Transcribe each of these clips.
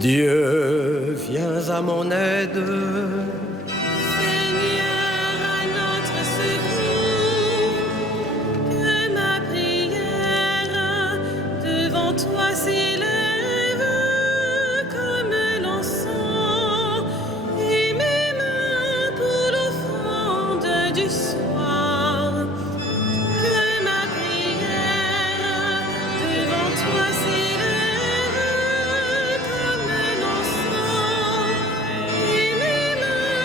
Dieu, viens à mon aide. Seigneur, à notre secours, que ma prière devant toi s'élève comme l'encens et mes mains pour l'offrande du soir. Que ma prière devant toi s'élève comme l'encens et mes mains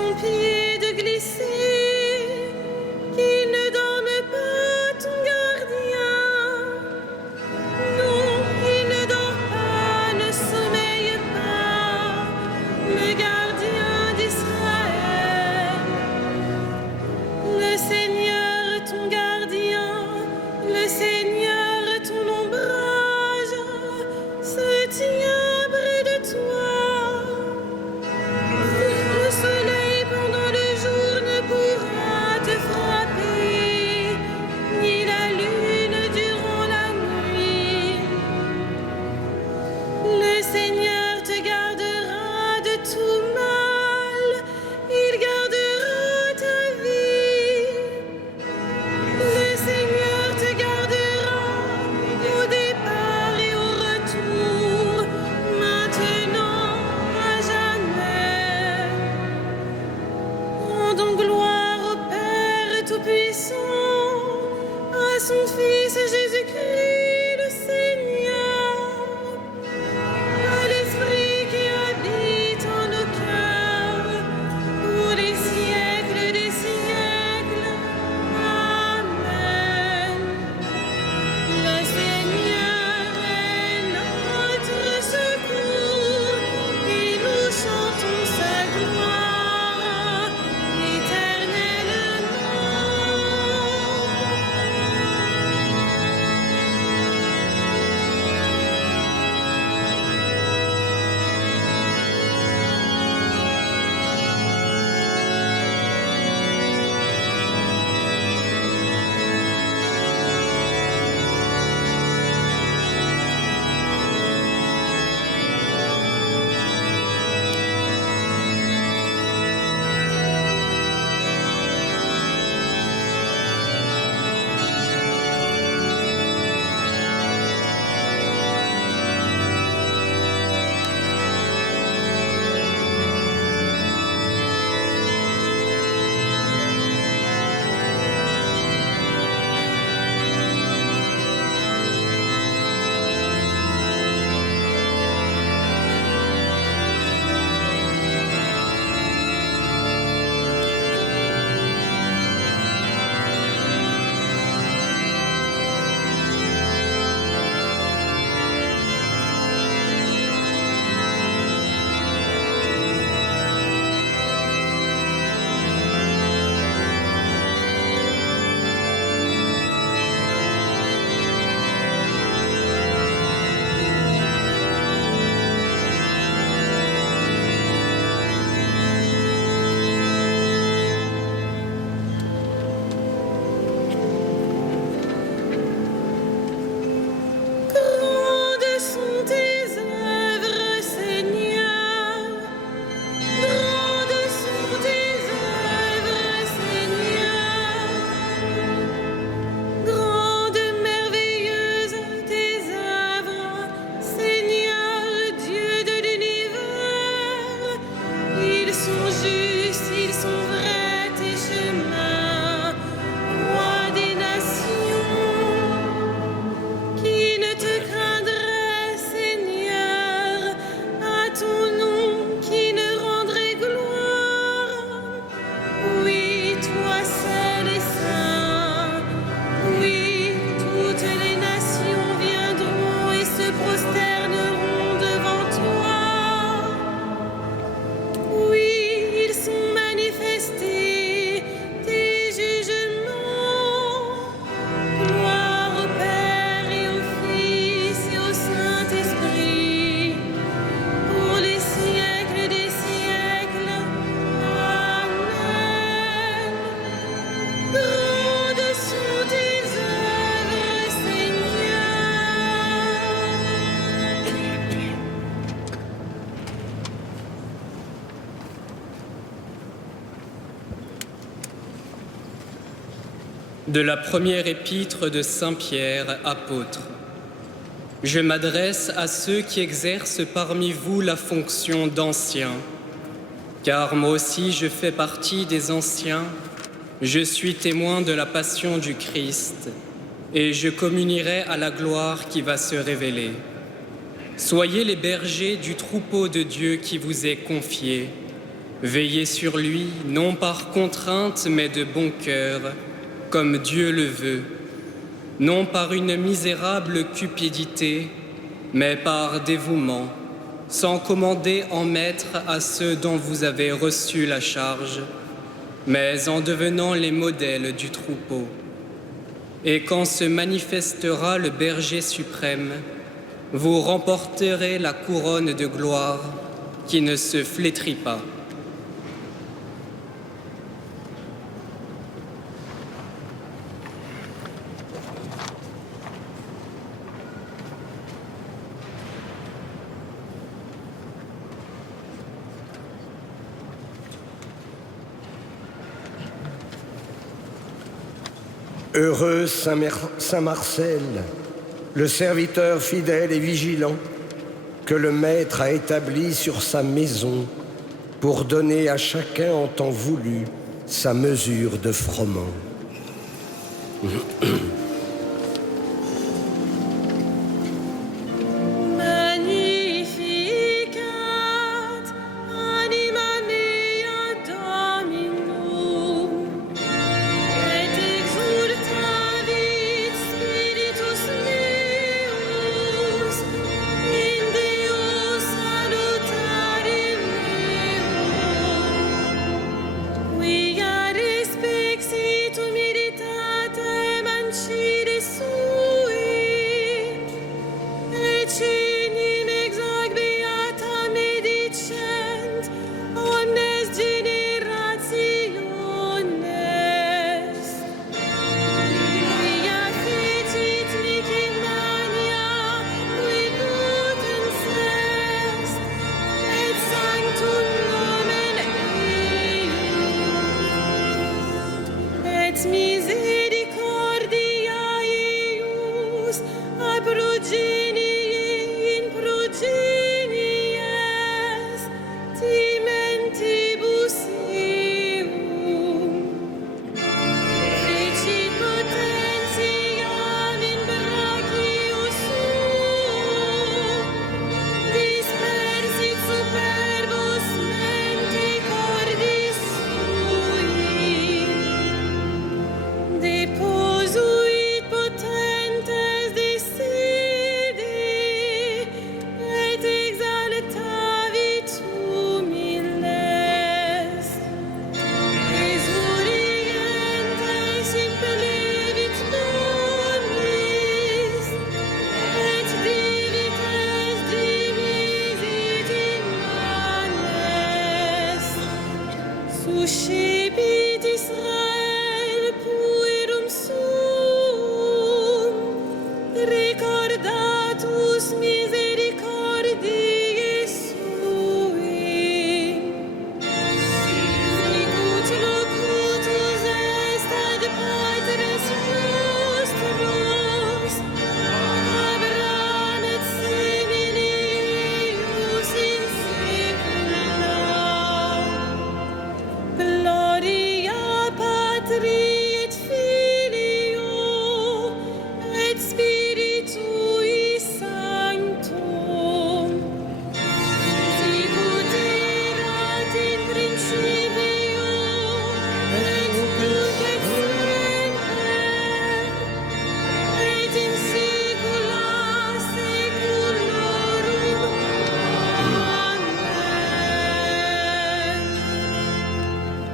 ton pied de glisser, qu'il ne dorme pas ton gardien. Non, il ne dort pas, ne sommeille pas, le gardien d'Israël. Le Seigneur, ton gardien, le Seigneur, ton ombrage, se tient près de toi. Le soleil pendant le jour ne pourra te frapper, ni la lune durant la nuit. Le Seigneur te gardera de tout mal, il gardera ta vie. Le Seigneur te gardera au départ et au retour, maintenant à jamais. Rendons gloire au Père Tout-Puissant, à son Fils Jésus-Christ le Seigneur, à l'Esprit qui habite en nos cœurs, pour les siècles des siècles. Amen. Le Seigneur est notre secours, et nous chantons sa gloire éternellement. Grandes sont tes œuvres, Seigneur. Grandes sont tes œuvres, Seigneur. Grandes, merveilleuses tes œuvres, Seigneur, Dieu de l'univers. Ils sont justes, ils sont vrais tes chemins, roi des nations. Qui ne te craindrait, Seigneur, à ton nom, qui ne rendrait gloire? Oui, toi seul es saint. Oui, toutes les nations viendront et se prosterneront devant toi. Oui, ils sont manifestés, tes jugements. Gloire au Père et au Fils et au Saint-Esprit, pour les siècles des siècles. Amen. Grandes sont tes œuvres, Seigneur. De la première épître de Saint Pierre, apôtre. Je m'adresse à ceux qui exercent parmi vous la fonction d'anciens, car moi aussi je fais partie des anciens, je suis témoin de la passion du Christ, et je communierai à la gloire qui va se révéler. Soyez les bergers du troupeau de Dieu qui vous est confié. Veillez sur lui, non par contrainte, mais de bon cœur, comme Dieu le veut, non par une misérable cupidité, mais par dévouement, sans commander en maître à ceux dont vous avez reçu la charge, mais en devenant les modèles du troupeau. Et quand se manifestera le berger suprême, vous remporterez la couronne de gloire qui ne se flétrit pas. Heureux Saint Marcel, le serviteur fidèle et vigilant, que le Maître a établi sur sa maison pour donner à chacun en temps voulu sa mesure de froment.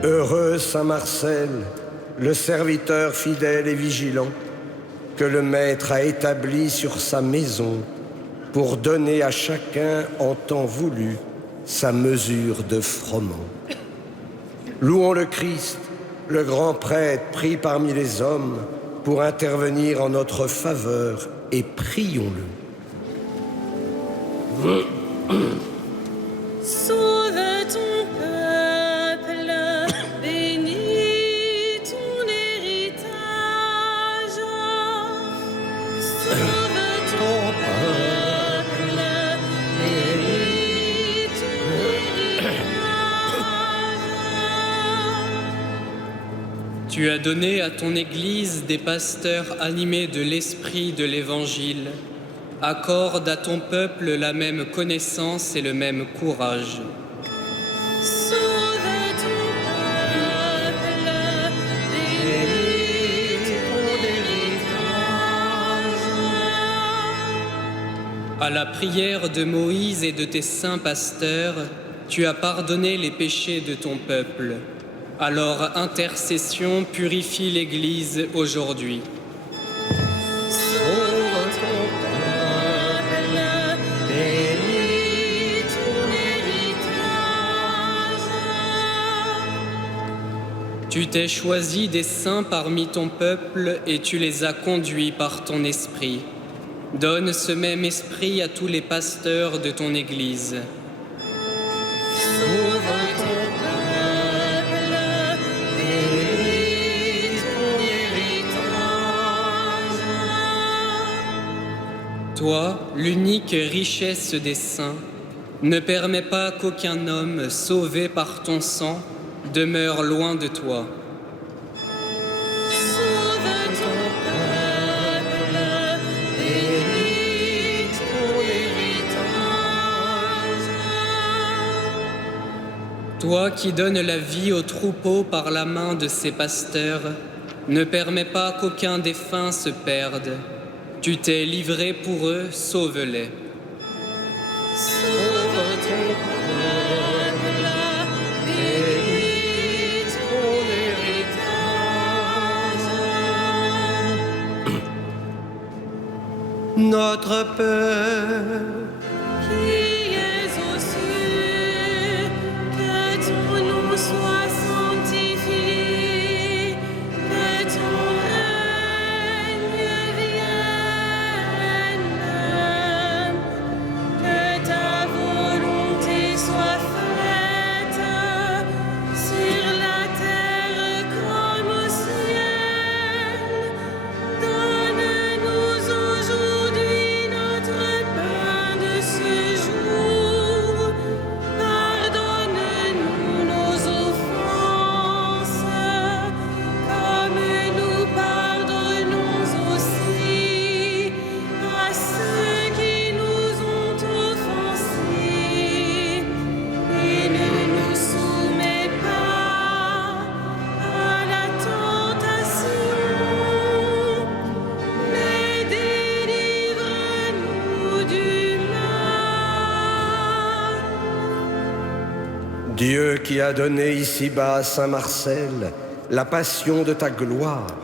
Heureux Saint Marcel, le serviteur fidèle et vigilant, que le Maître a établi sur sa maison pour donner à chacun en temps voulu sa mesure de froment. Louons le Christ, le grand prêtre pris parmi les hommes pour intervenir en notre faveur, et prions-le. Sauve ton peuple, bénis ton héritage. Sauve ton peuple, bénis ton héritage. Tu as donné à ton Église des pasteurs animés de l'esprit de l'Évangile. Accorde à ton peuple la même connaissance et le même courage. Sauve À la prière de Moïse et de tes saints pasteurs, tu as pardonné les péchés de ton peuple. À leur intercession, purifie l'Église aujourd'hui. Sauve ton peuple, bénis ton héritage. Tu t'es choisi des saints parmi ton peuple et tu les as conduits par ton esprit. Donne ce même esprit à tous les pasteurs de ton Église. Sauve ton peuple, bénis ton héritage. Toi, l'unique richesse des saints, ne permets pas qu'aucun homme sauvé par ton sang demeure loin de toi. Sauve ton peuple, bénis ton héritage. Toi qui donnes la vie aux troupeaux par la main de ses pasteurs, ne permets pas qu'aucun défunt se perde. Tu t'es livré pour eux, sauve-les. Sauve ton peuple, bénis ton héritage. Notre Père, Qui es aux cieux, que ton nom soit sanctifié, que ton règne vienne, que ta volonté soit faite sur la terre comme au ciel. Donne-nous aujourd'hui notre pain de ce jour. Pardonne-nous nos offenses, comme nous pardonnons aussi à ceux qui nous ont offensés. Et ne nous soumets pas à la tentation, mais délivre-nous du mal. Dieu qui a donné ici-bas à Saint Marcel la passion de ta gloire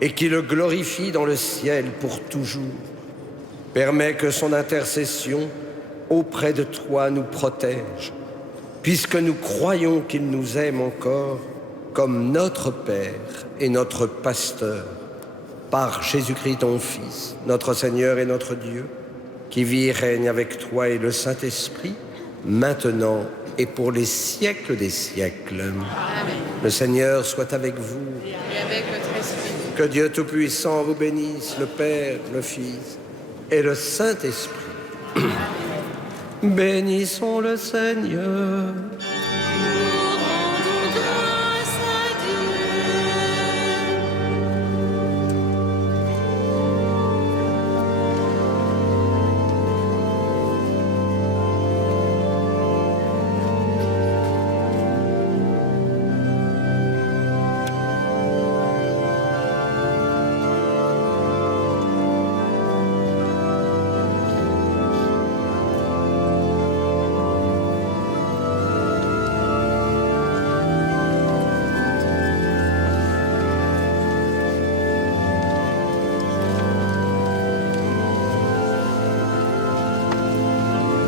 et qui le glorifie dans le ciel pour toujours, permets que son intercession auprès de toi nous protège, puisque nous croyons qu'il nous aime encore comme notre Père et notre Pasteur, par Jésus-Christ ton Fils, notre Seigneur et notre Dieu, qui vit et règne avec toi et le Saint-Esprit, maintenant et pour les siècles des siècles. Amen. Le Seigneur soit avec vous. Et avec votre esprit. Que Dieu Tout-Puissant vous bénisse, le Père, le Fils et le Saint-Esprit. Bénissons le Seigneur.